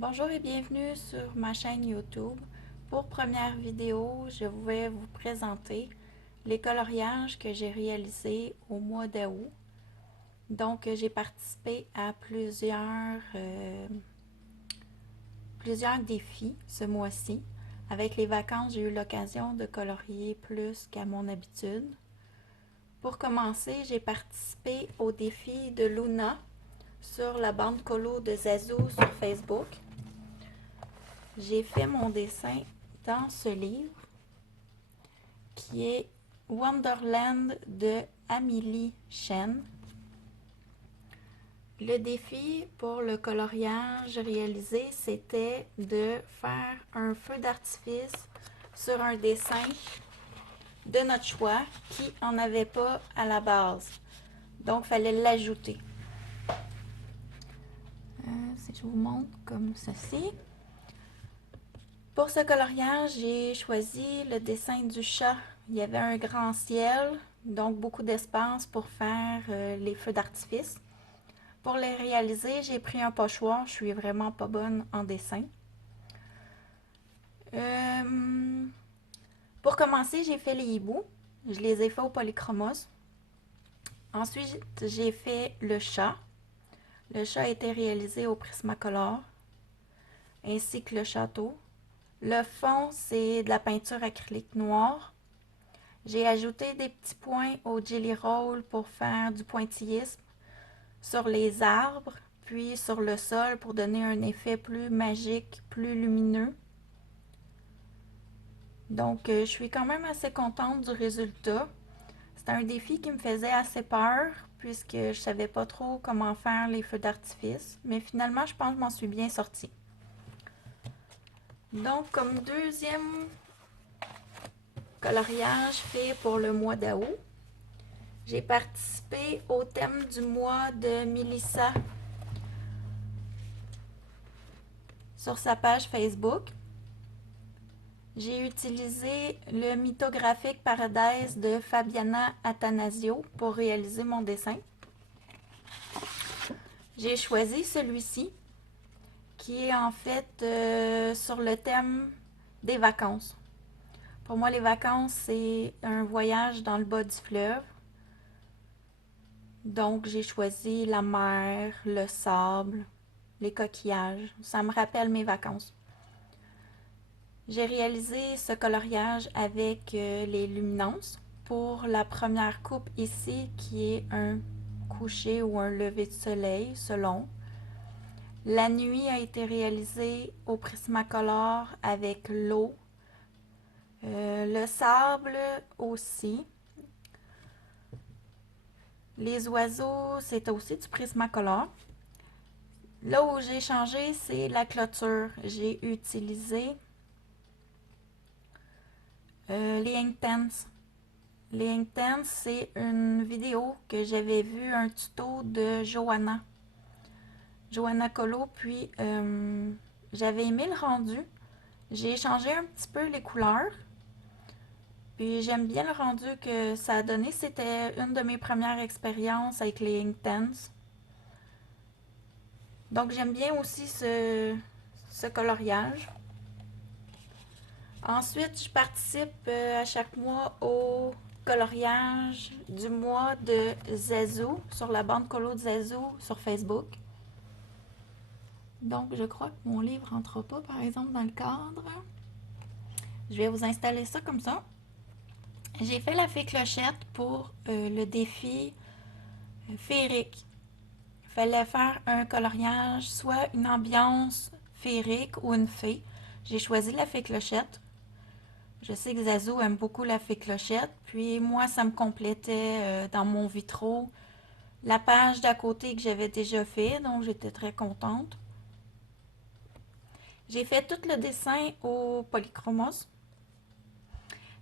Bonjour et bienvenue sur ma chaîne YouTube. Pour première vidéo, je vais vous présenter les coloriages que j'ai réalisés au mois d'août. Donc, j'ai participé à plusieurs défis ce mois-ci. Avec les vacances, j'ai eu l'occasion de colorier plus qu'à mon habitude. Pour commencer, j'ai participé au défi de Luna sur la bande colo de Zazou sur Facebook. J'ai fait mon dessin dans ce livre qui est Wonderland de Amélie Chen. Le défi pour le coloriage réalisé, c'était de faire un feu d'artifice sur un dessin de notre choix qui n'en avait pas à la base. Donc, il fallait l'ajouter. Si je vous montre comme ceci. Pour ce coloriage, j'ai choisi le dessin du chat. Il y avait un grand ciel, donc beaucoup d'espace pour faire les feux d'artifice. Pour les réaliser, j'ai pris un pochoir. Je suis vraiment pas bonne en dessin. Pour commencer, j'ai fait les hiboux. Je les ai fait au polychromos. Ensuite, j'ai fait le chat. Le chat a été réalisé au Prismacolor, ainsi que le château. Le fond, c'est de la peinture acrylique noire. J'ai ajouté des petits points au Jelly Roll pour faire du pointillisme sur les arbres, puis sur le sol pour donner un effet plus magique, plus lumineux. Donc, je suis quand même assez contente du résultat. C'était un défi qui me faisait assez peur, puisque je savais pas trop comment faire les feux d'artifice. Mais finalement, je pense que je m'en suis bien sortie. Donc, comme deuxième coloriage fait pour le mois d'août, j'ai participé au thème du mois de Mélissa sur sa page Facebook. J'ai utilisé le Mythographic Paradise de Fabiana Attanasio pour réaliser mon dessin. J'ai choisi celui-ci qui est en fait sur le thème des vacances. Pour moi, les vacances, c'est un voyage dans le bas du fleuve. Donc, j'ai choisi la mer, le sable, les coquillages. Ça me rappelle mes vacances. J'ai réalisé ce coloriage avec les luminances pour la première coupe ici qui est un coucher ou un lever de soleil selon. La nuit a été réalisée au Prismacolor avec l'eau, le sable aussi. Les oiseaux, c'était aussi du Prismacolor. Là où j'ai changé, c'est la clôture. J'ai utilisé les Inktense. Les Inktense, c'est une vidéo que j'avais vue, un tuto de Johanna Colo, puis j'avais aimé le rendu. J'ai changé un petit peu les couleurs, puis j'aime bien le rendu que ça a donné. C'était une de mes premières expériences avec les Inktense. Donc j'aime bien aussi ce coloriage. Ensuite, je participe à chaque mois au coloriage du mois de Zazou sur la bande colo de Zazou sur Facebook. Donc, je crois que mon livre rentre pas, par exemple, dans le cadre. Je vais vous installer ça comme ça. J'ai fait la fée clochette pour le défi féerique. Il fallait faire un coloriage, soit une ambiance féerique ou une fée. J'ai choisi la fée clochette. Je sais que Zazou aime beaucoup la fée clochette, puis moi, ça me complétait dans mon vitraux la page d'à côté que j'avais déjà fait, donc j'étais très contente. J'ai fait tout le dessin au polychromos.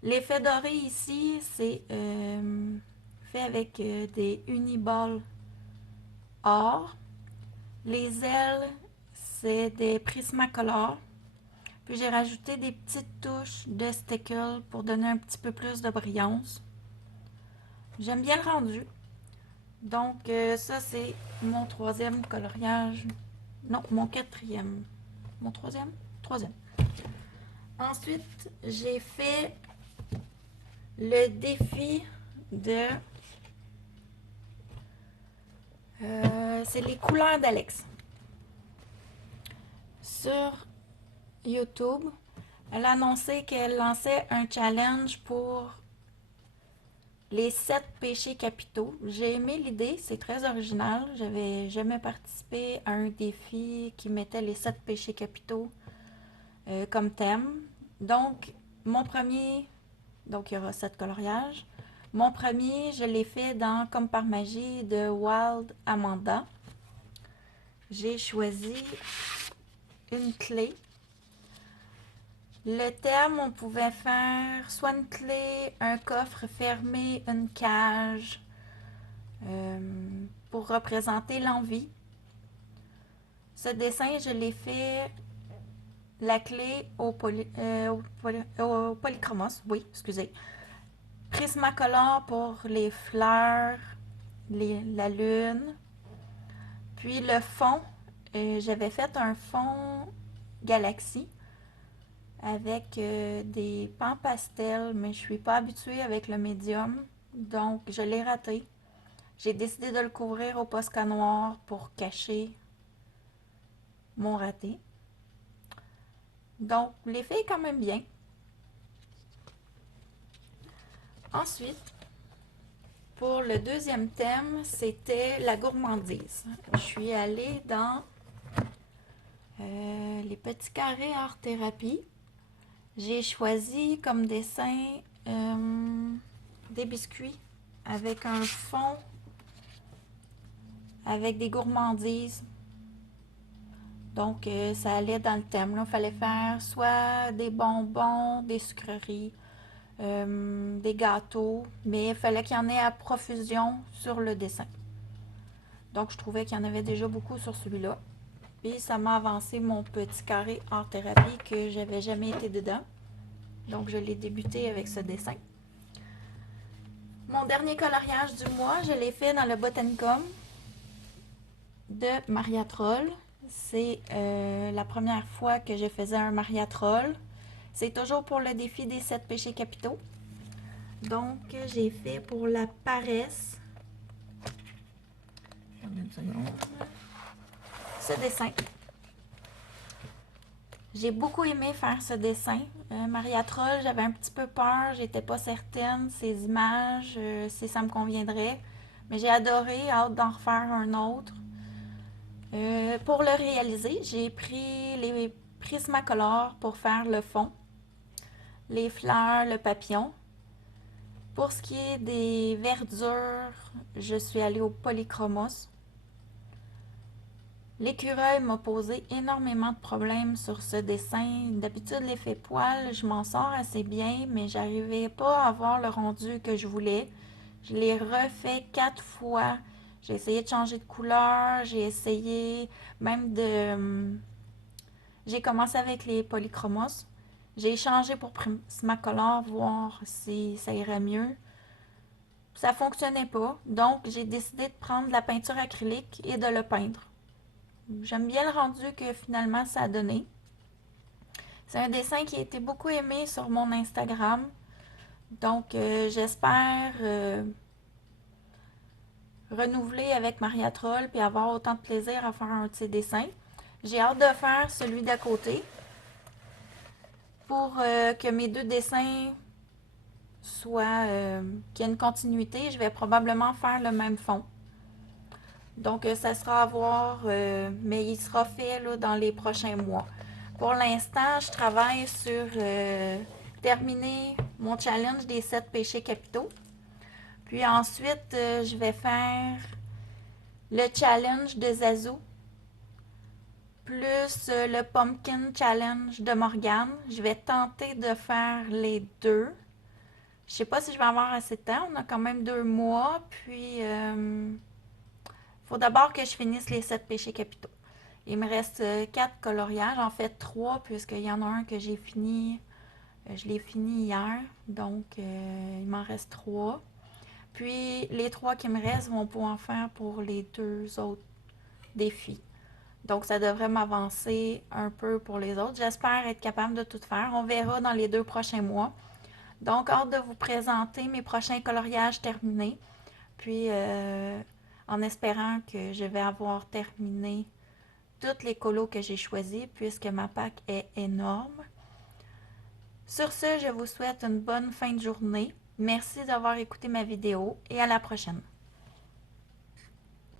L'effet doré ici, c'est fait avec des uniballs or. Les ailes, c'est des Prismacolor. Puis j'ai rajouté des petites touches de stickle pour donner un petit peu plus de brillance. J'aime bien le rendu. Donc ça, c'est mon troisième coloriage. Non, mon quatrième. mon troisième? Troisième. Ensuite, j'ai fait le défi de... c'est les couleurs d'Alex. Sur YouTube, elle a annoncé qu'elle lançait un challenge pour les 7 péchés capitaux. J'ai aimé l'idée, c'est très original. J'avais jamais participé à un défi qui mettait les 7 péchés capitaux comme thème. Donc, mon premier, donc il y aura 7 coloriages. Mon premier, je l'ai fait dans Comme par magie de Wild Amanda. J'ai choisi une clé. Le thème, on pouvait faire soit une clé, un coffre fermé, une cage, pour représenter l'envie. Ce dessin, je l'ai fait la clé au polychromos, oui, excusez. Prismacolor pour les fleurs, la lune. Puis le fond, j'avais fait un fond galaxie avec des pans pastels, mais je suis pas habituée avec le médium, donc je l'ai raté. J'ai décidé de le couvrir au Posca noir pour cacher mon raté. Donc l'effet est quand même bien. Ensuite, pour le deuxième thème, c'était la gourmandise. Je suis allée dans les petits carrés art thérapie. J'ai choisi comme dessin des biscuits avec un fond avec des gourmandises. Donc, ça allait dans le thème. Il fallait faire soit des bonbons, des sucreries, des gâteaux, mais il fallait qu'il y en ait à profusion sur le dessin. Donc, je trouvais qu'il y en avait déjà beaucoup sur celui-là. Puis, ça m'a avancé mon petit carré art thérapie que j'avais jamais été dedans. Donc, je l'ai débuté avec ce dessin. Mon dernier coloriage du mois, je l'ai fait dans le Botanicum de Maria Troll. C'est la première fois que je faisais un Maria Troll. C'est toujours pour le défi des 7 péchés capitaux. Donc, j'ai fait pour la paresse. Une seconde. Ce dessin. J'ai beaucoup aimé faire ce dessin. Maria Troll, j'avais un petit peu peur, j'étais pas certaine ces images, si ça me conviendrait. Mais j'ai adoré, hâte d'en refaire un autre. Pour le réaliser, j'ai pris les Prismacolor pour faire le fond, les fleurs, le papillon. Pour ce qui est des verdures, je suis allée au Polychromos. L'écureuil m'a posé énormément de problèmes sur ce dessin. D'habitude, l'effet poil, je m'en sors assez bien, mais j'arrivais pas à avoir le rendu que je voulais. Je l'ai refait 4 fois. J'ai essayé de changer de couleur, j'ai essayé même de... J'ai commencé avec les polychromos. J'ai changé pour Prismacolor, voir si ça irait mieux. Ça fonctionnait pas, donc j'ai décidé de prendre de la peinture acrylique et de le peindre. J'aime bien le rendu que finalement ça a donné. C'est un dessin qui a été beaucoup aimé sur mon Instagram. Donc j'espère renouveler avec Maria Troll puis avoir autant de plaisir à faire un de ses dessins. J'ai hâte de faire celui d'à côté pour que mes deux dessins soient qu'il y ait une continuité. Je vais probablement faire le même fond. Donc, ça sera à voir, mais il sera fait là, dans les prochains mois. Pour l'instant, je travaille sur terminer mon challenge des 7 péchés capitaux. Puis ensuite, je vais faire le challenge de Zazu, plus le Pumpkin Challenge de Morgane. Je vais tenter de faire les deux. Je sais pas si je vais avoir assez de temps. On a quand même 2 mois. Puis, faut d'abord que je finisse les 7 péchés capitaux. Il me reste 4 coloriages, en fait 3, puisqu'il y en a un que j'ai fini, je l'ai fini hier, donc il m'en reste 3. Puis les 3 qui me restent vont pouvoir faire pour les 2 autres défis. Donc, ça devrait m'avancer un peu pour les autres. J'espère être capable de tout faire. On verra dans les 2 prochains mois. Donc, hâte de vous présenter mes prochains coloriages terminés. Puis, en espérant que je vais avoir terminé toutes les colos que j'ai choisis, puisque ma pack est énorme. Sur ce, je vous souhaite une bonne fin de journée. Merci d'avoir écouté ma vidéo et à la prochaine.